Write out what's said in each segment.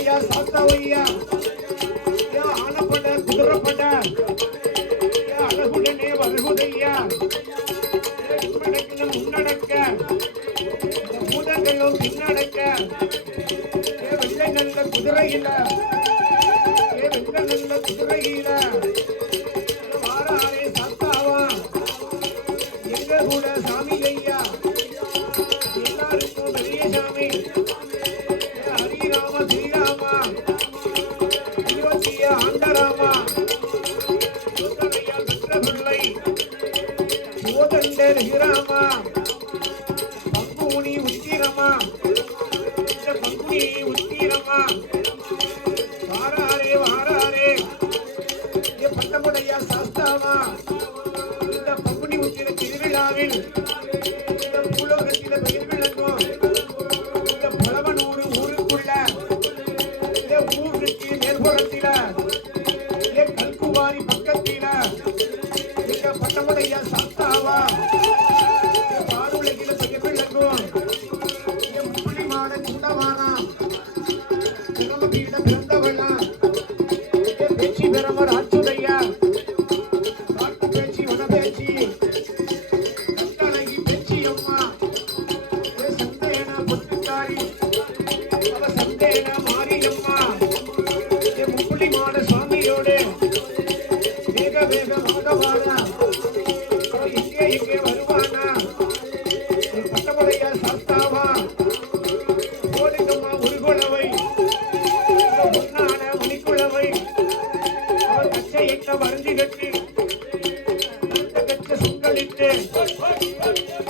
ஐயா சாத்தா ஐயா. ஆனப்பட குதிரப்பட அழகுடனே வருகுதையா உன்னடக்க பூதங்களும் பின்னடக்க. வெள்ளை நல்ல குதிரையில. வெள்ளை நல்ல குதிரையில. வாராளே சாத்தாவா. எங்க கூட சாமி ஐயா? எல்லாருக்கும் பெரிய சாமி. ஆண்டராமா சுந்தரையா கோதண்டர் ஹிராமா பங்குனி உத்தீரமா. இந்த பங்குனி உத்தீரமா. வாராரே வாராரே. இந்த பட்டமுடையா சாஸ்தாமா. இந்த பங்குனி உத்தீர திருவிழாவில் கோவில பிறந்தவளா பெற்ற வருந்தி கட்டி பெற்ற சுங்கலிட்டு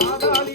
ஆதாளி